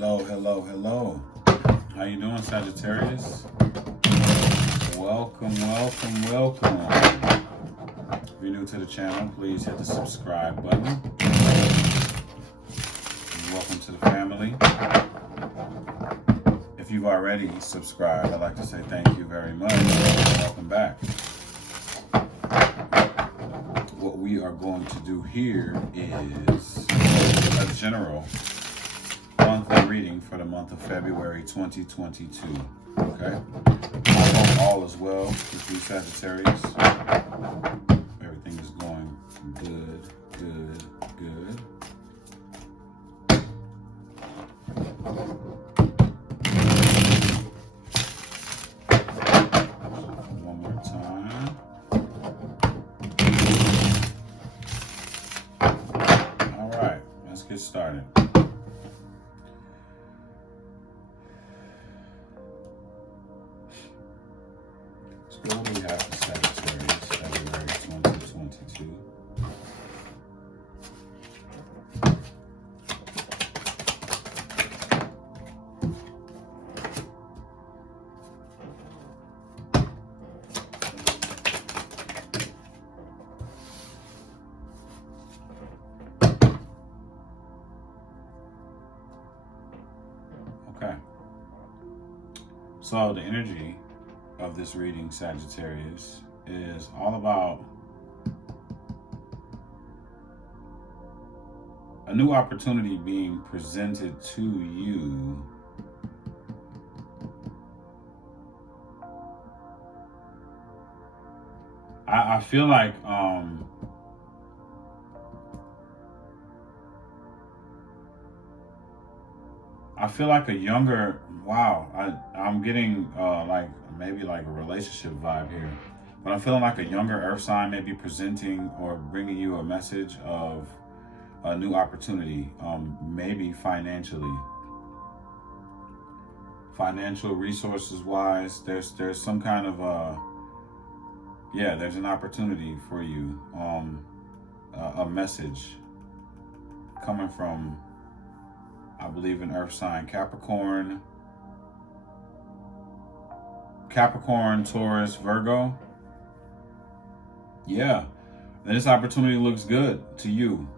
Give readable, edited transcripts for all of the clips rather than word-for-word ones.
Hello, hello, hello. How you doing, Sagittarius? Welcome, welcome, welcome. If you're new to the channel, please hit the subscribe button. Welcome to the family. If you've already subscribed, I'd like to say thank you very much. Welcome back. What we are going to do here is a general monthly reading for the month of February 2022. Okay? I hope all is well with you, Sagittarius. Everything is going good, good, good. One more time. All right, let's get started. So what do we have for Sagittarius, February 2022? Okay. So the energy of this reading, Sagittarius, is all about a new opportunity being presented to you. I feel like a younger, I'm getting like maybe like a relationship vibe here, but I'm feeling like a younger earth sign may be presenting or bringing you a message of a new opportunity, maybe financial resources wise. There's some kind of there's an opportunity for you, a message coming from, I believe, an earth sign, Capricorn, Taurus, Virgo. Yeah, and this opportunity looks good to you.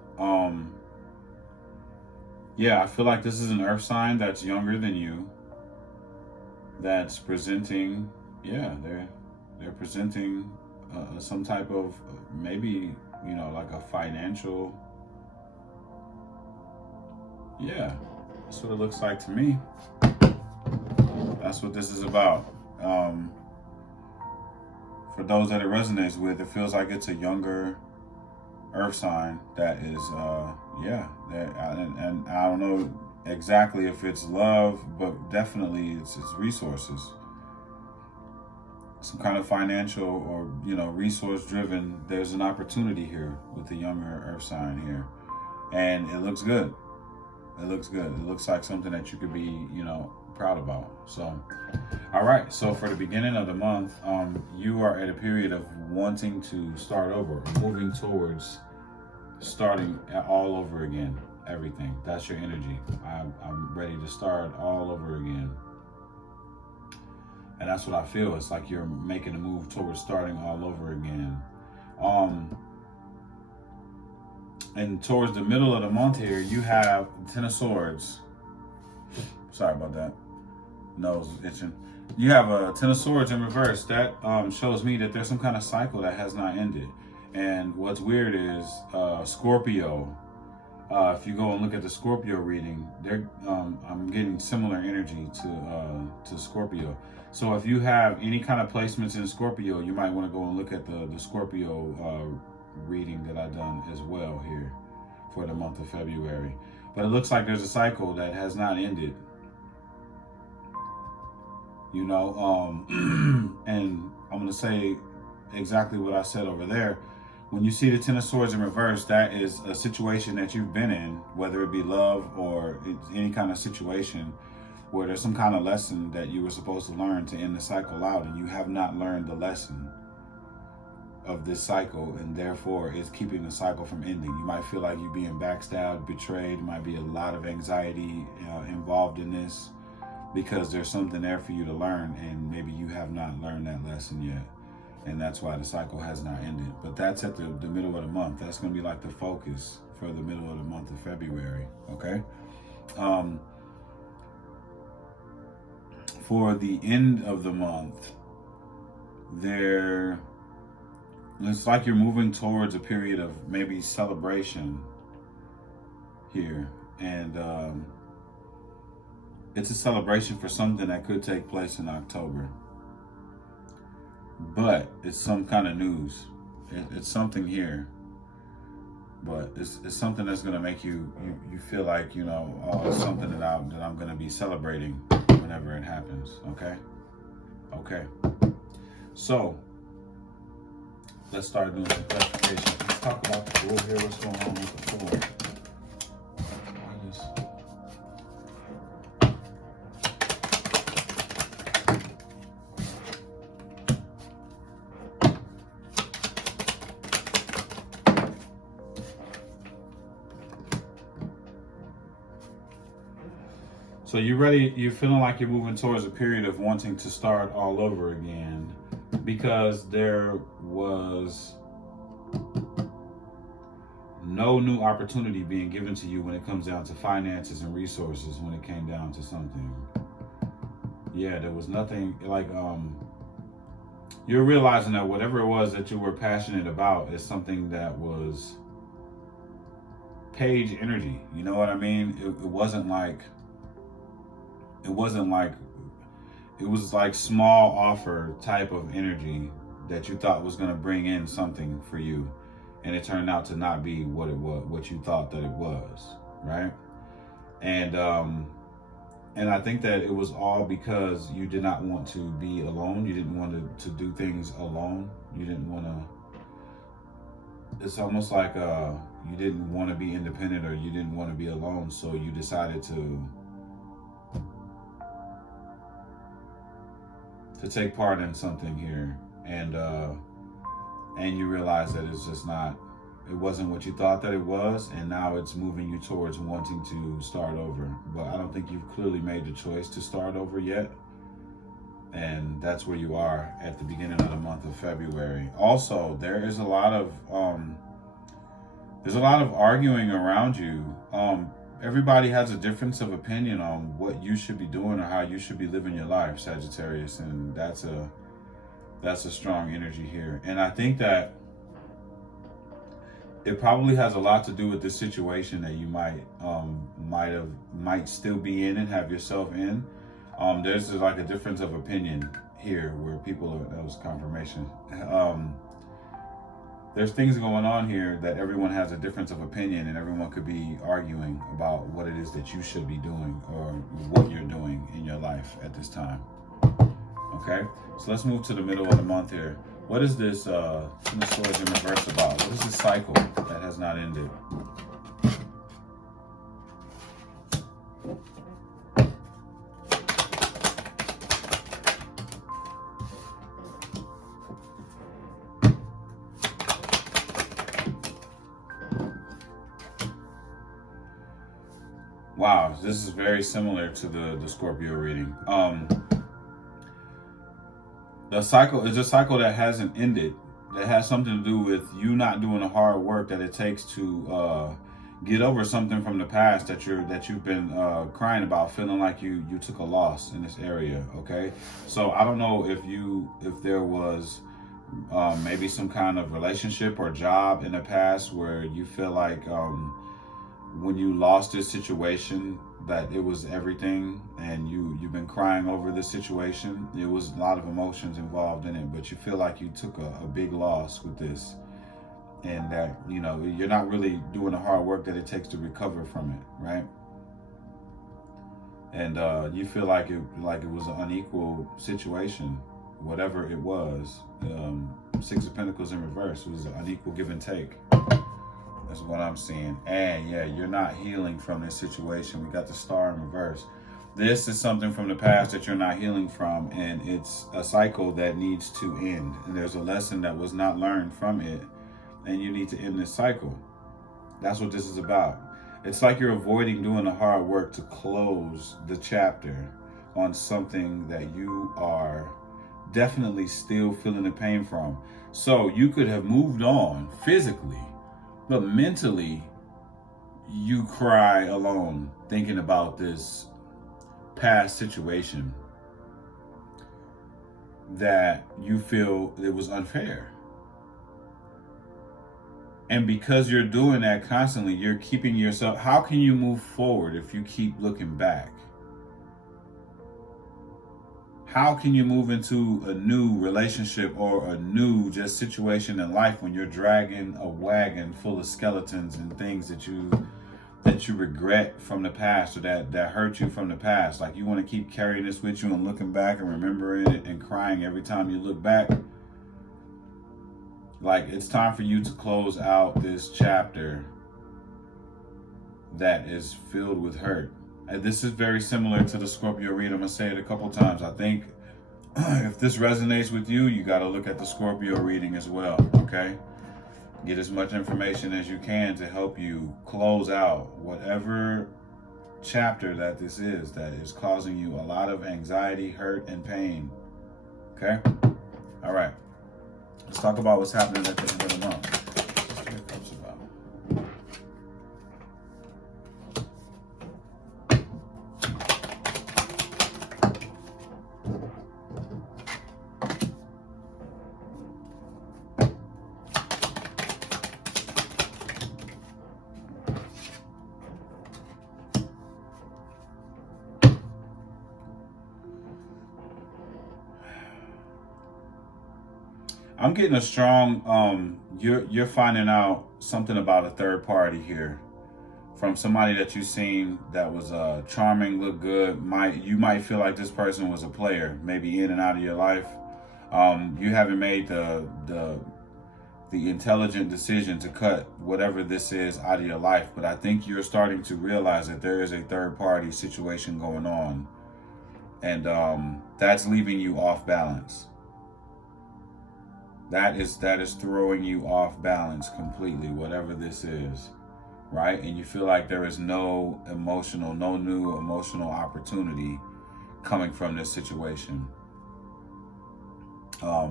I feel like this is an earth sign that's younger than you, that's presenting, they're presenting some type of, maybe, like a financial, that's what it looks like to me. That's what this is about. For those that it resonates with, it feels like it's a younger earth sign that is, and I don't know exactly if it's love, but definitely it's resources. Some kind of financial or, resource driven. There's an opportunity here with the younger earth sign here. And it looks good. It looks good. It looks like something that you could be, proud about. So, all right. So for the beginning of the month, you are at a period of wanting to start over, moving towards starting all over again. Everything. That's your energy. I'm ready to start all over again. And that's what I feel. It's like you're making a move towards starting all over again. And towards the middle of the month here, you have Ten of Swords. Sorry about that. Nose is itching. You have a Ten of Swords in reverse. That shows me that there's some kind of cycle that has not ended. And what's weird is Scorpio. If you go and look at the Scorpio reading, I'm getting similar energy to Scorpio. So if you have any kind of placements in Scorpio, you might want to go and look at the Scorpio reading that I've done as well here for the month of February. But it looks like there's a cycle that has not ended. And I'm going to say exactly what I said over there. When you see the Ten of Swords in reverse, that is a situation that you've been in, whether it be love or any kind of situation where there's some kind of lesson that you were supposed to learn to end the cycle out, and you have not learned the lesson. of this cycle, and therefore is keeping the cycle from ending. You might feel like you're being backstabbed, betrayed. There might be a lot of anxiety involved in this, because there's something there for you to learn, and maybe you have not learned that lesson yet, and that's why the cycle has not ended. But that's at the middle of the month. That's going to be like the focus for the middle of the month of February, okay? For the end of the month, it's like you're moving towards a period of maybe celebration here, and it's a celebration for something that could take place in October, but it's some kind of news. It's something here, but it's something that's going to make you feel like, you know, oh, it's something that I'm going to be celebrating whenever it happens. Okay. So let's start doing some clarification. Let's talk about the Fool here. What's going on with the Fool? So you're feeling like you're moving towards a period of wanting to start all over again, because there was no new opportunity being given to you when it comes down to finances and resources. When it came down to something, yeah, there was nothing like, you're realizing that whatever it was that you were passionate about is something that was page energy. You know what I mean? It was like small offer type of energy that you thought was going to bring in something for you, and it turned out to not be what you thought that it was, right? And I think that it was all because you did not want to be alone. You didn't want to do things alone. You didn't want to. It's almost like you didn't want to be independent, or you didn't want to be alone, so you decided to take part in something here, and you realize that it's just not, it wasn't what you thought that it was, and now it's moving you towards wanting to start over. But I don't think you've clearly made the choice to start over yet, and that's where you are at the beginning of the month of February. Also, there is a lot of arguing around you. Everybody has a difference of opinion on what you should be doing or how you should be living your life, Sagittarius, and that's a strong energy here. And I think that it probably has a lot to do with the situation that you might still be in and have yourself in. There's like a difference of opinion here where people are, that was confirmation. There's things going on here that everyone has a difference of opinion, and everyone could be arguing about what it is that you should be doing or what you're doing in your life at this time. Okay, so let's move to the middle of the month here. What is this Ten of Swords in reverse about? What is this cycle that has not ended? Wow, this is very similar to the Scorpio reading. The cycle is a cycle that hasn't ended, that has something to do with you not doing the hard work that it takes to get over something from the past that you've been crying about, feeling like you took a loss in this area. Okay, so I don't know if there was maybe some kind of relationship or job in the past where you feel like when you lost this situation that it was everything, and you've been crying over this situation. There was a lot of emotions involved in it, but you feel like you took a big loss with this, and that, you know, you're not really doing the hard work that it takes to recover from it, right? And you feel like it was an unequal situation, whatever it was. Six of Pentacles in reverse, it was an unequal give and take. That's what I'm seeing. And yeah, you're not healing from this situation. We got the Star in reverse. This is something from the past that you're not healing from, and it's a cycle that needs to end. And there's a lesson that was not learned from it, and you need to end this cycle. That's what this is about. It's like you're avoiding doing the hard work to close the chapter on something that you are definitely still feeling the pain from. So you could have moved on physically, but mentally you cry alone thinking about this past situation that you feel it was unfair. And because you're doing that constantly, you're keeping yourself, how can you move forward if you keep looking back? How can you move into a new relationship or a new just situation in life when you're dragging a wagon full of skeletons and things that you regret from the past, or that hurt you from the past? Like, you want to keep carrying this with you and looking back and remembering it and crying every time you look back. Like, it's time for you to close out this chapter that is filled with hurt. And this is very similar to the Scorpio read. I'm going to say it a couple times. I think if this resonates with you, you got to look at the Scorpio reading as well, okay? Get as much information as you can to help you close out whatever chapter that this is that is causing you a lot of anxiety, hurt, and pain, okay? All right. Let's talk about what's happening at the end of the month. I'm getting a strong, you're finding out something about a third party here from somebody that you've seen that was charming, looked good. You might feel like this person was a player, maybe in and out of your life. You haven't made the intelligent decision to cut whatever this is out of your life, but I think you're starting to realize that there is a third party situation going on, and that's leaving you off balance. That is throwing you off balance completely, whatever this is, right? And you feel like there is no new emotional opportunity coming from this situation. I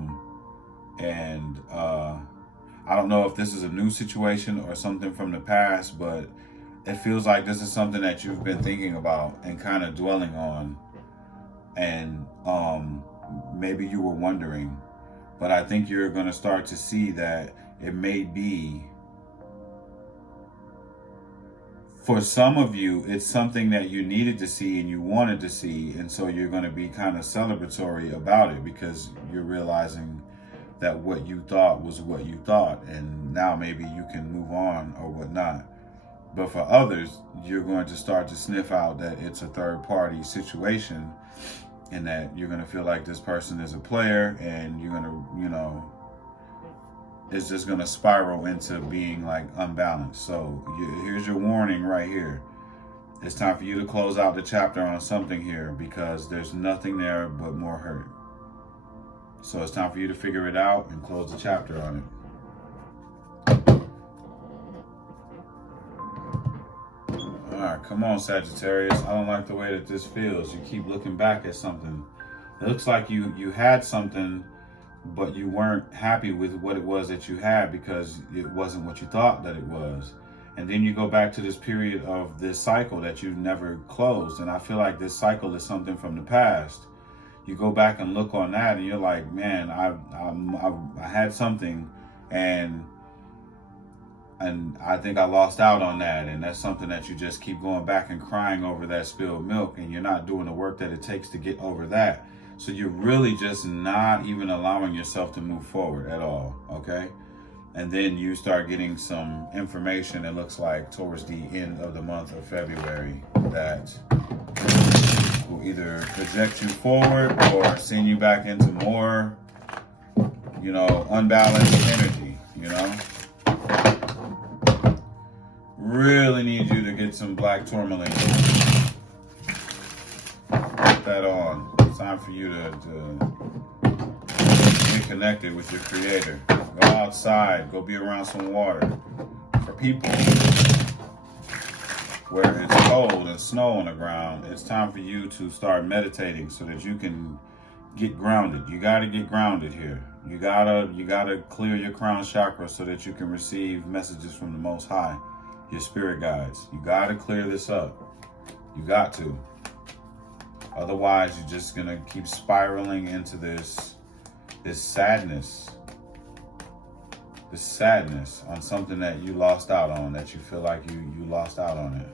don't know if this is a new situation or something from the past, but it feels like this is something that you've been thinking about and kind of dwelling on. And maybe you were wondering, but I think you're going to start to see that it may be, for some of you, it's something that you needed to see and you wanted to see. And so you're going to be kind of celebratory about it because you're realizing that what you thought was what you thought. And now maybe you can move on or whatnot. But for others, you're going to start to sniff out that it's a third party situation, and that you're going to feel like this person is a player, and you're going to, it's just going to spiral into being like unbalanced. So here's your warning right here. It's time for you to close out the chapter on something here, because there's nothing there but more hurt. So it's time for you to figure it out and close the chapter on it. All right, come on, Sagittarius. I don't like the way that this feels. You keep looking back at something. It looks like you had something, but you weren't happy with what it was that you had because it wasn't what you thought that it was. And then you go back to this period of this cycle that you've never closed. And I feel like this cycle is something from the past. You go back and look on that and you're like, man, I had something, and I think I lost out on that. And that's something that you just keep going back and crying over, that spilled milk, and you're not doing the work that it takes to get over that. So you're really just not even allowing yourself to move forward at all, okay? And then you start getting some information, it looks like, towards the end of the month of February that will either project you forward or send you back into more, unbalanced energy, Really need you to get some black tourmaline. put that on. It's time for you to get connected with your creator. Go outside, go be around some water. For people where it's cold and snow on the ground, it's time for you to start meditating so that you can get grounded. You got to get grounded here. You gotta clear your crown chakra so that you can receive messages from the Most High, your spirit guides. You got to clear this up. You got to. Otherwise, you're just gonna keep spiraling into this sadness. This sadness on something that you lost out on, that you feel like you lost out on it.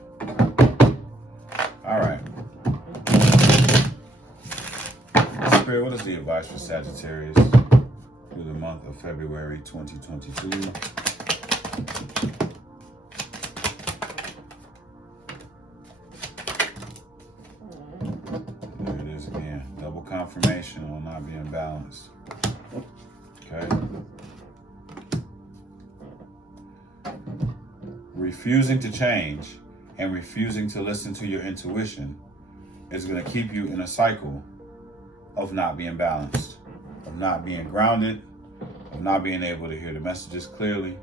All right. Spirit, what is the advice for Sagittarius through the month of February 2022? There it is again. Double confirmation on not being balanced. Okay. Refusing to change and refusing to listen to your intuition is going to keep you in a cycle of not being balanced, of not being grounded, of not being able to hear the messages clearly.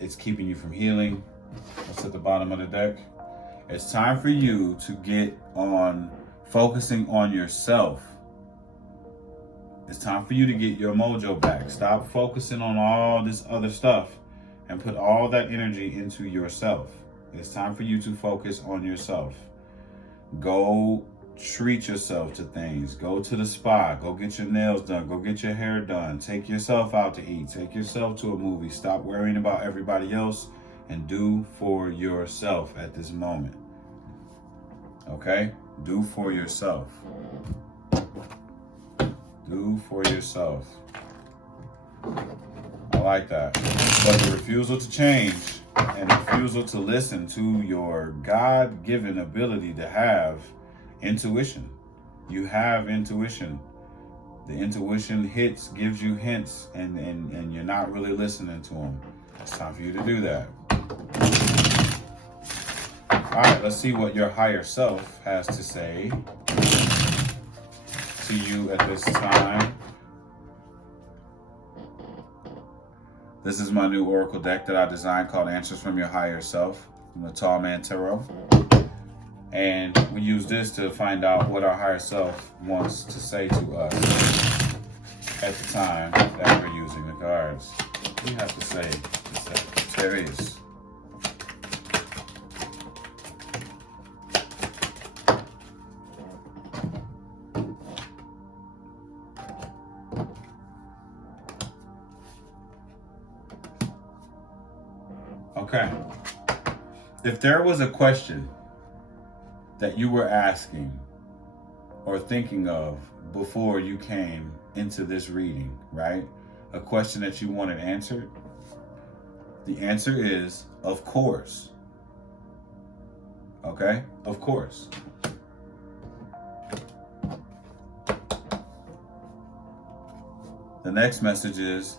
It's keeping you from healing. What's at the bottom of the deck? It's time for you to get on focusing on yourself. It's time for you to get your mojo back. Stop focusing on all this other stuff and put all that energy into yourself. It's time for you to focus on yourself. Go treat yourself to things. Go to the spa. Go get your nails done. Go get your hair done. Take yourself out to eat. Take yourself to a movie. Stop worrying about everybody else and do for yourself at this moment. Okay? Do for yourself. Do for yourself. I like that. But the refusal to change and refusal to listen to your God-given ability to have intuition. You have intuition. The intuition gives you hints, and you're not really listening to them. It's time for you to do that. All right, let's see what your higher self has to say to you at this time. This is my new oracle deck that I designed called Answers from Your Higher Self from the Tallmantarot. And we use this to find out what our higher self wants to say to us at the time that we're using the cards. What do you have to say to Sagittarius? Okay. If there was a question that you were asking or thinking of before you came into this reading, right? A question that you wanted answered, the answer is, of course. Okay? Of course. The next message is,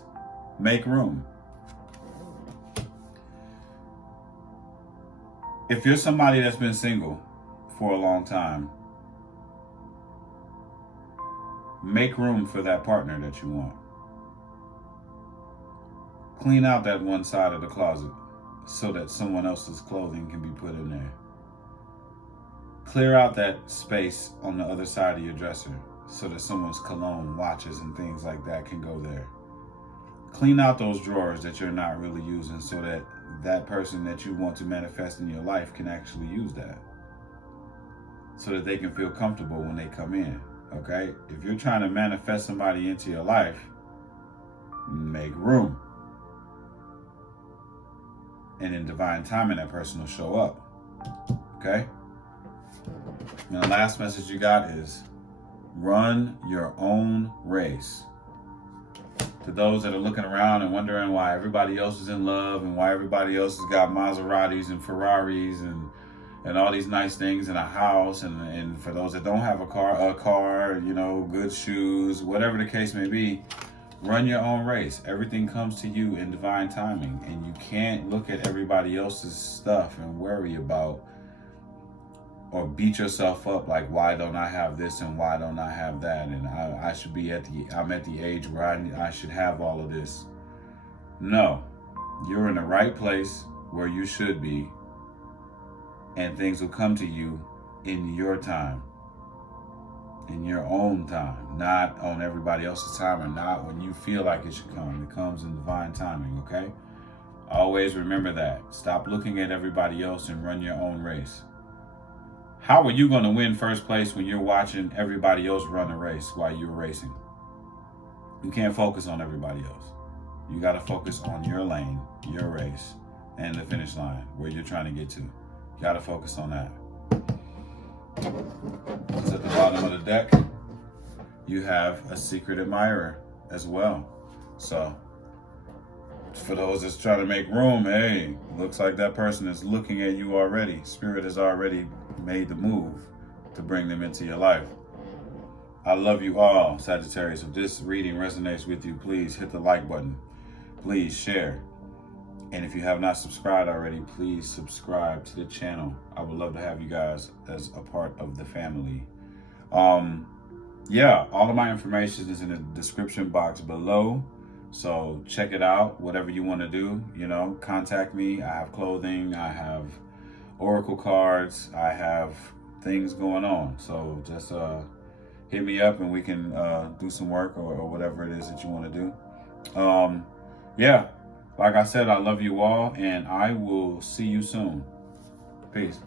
make room. If you're somebody that's been single for a long time, make room for that partner that you want. Clean out that one side of the closet so that someone else's clothing can be put in there. Clear out that space on the other side of your dresser so that someone's cologne, watches, and things like that can go there. Clean out those drawers that you're not really using so that that person that you want to manifest in your life can actually use that, so that they can feel comfortable when they come in. Okay? If you're trying to manifest somebody into your life, make room. And in divine timing, that person will show up. Okay? And the last message you got is, run your own race. To those that are looking around and wondering why everybody else is in love and why everybody else has got Maseratis and Ferraris and all these nice things in a house, and for those that don't have a car, you know, good shoes, whatever the case may be, run your own race. Everything comes to you in divine timing, and you can't look at everybody else's stuff and worry about or beat yourself up like, why don't I have this and why don't I have that, and I should be I'm at the age where I should have all of this. No, you're in the right place where you should be, and things will come to you in your time, in your own time, not on everybody else's time, or not when you feel like it should come. It comes in divine timing, okay? Always remember that. Stop looking at everybody else and run your own race. How are you going to win first place when you're watching everybody else run a race while you're racing? You can't focus on everybody else. You got to focus on your lane, your race, and the finish line where you're trying to get to. You got to focus on that. So at the bottom of the deck, you have a secret admirer as well. So for those that's trying to make room, hey, looks like that person is looking at you already. Spirit has already made the move to bring them into your life. I love you all, Sagittarius. If this reading resonates with you, please hit the like button. Please share. And if you have not subscribed already, please subscribe to the channel. I would love to have you guys as a part of the family. Yeah, all of my information is in the description box below. So check it out, whatever you want to do, contact me. I have clothing, I have oracle cards, I have things going on. So just hit me up and we can do some work or whatever it is that you want to do. Yeah, like I said, I love you all and I will see you soon. Peace.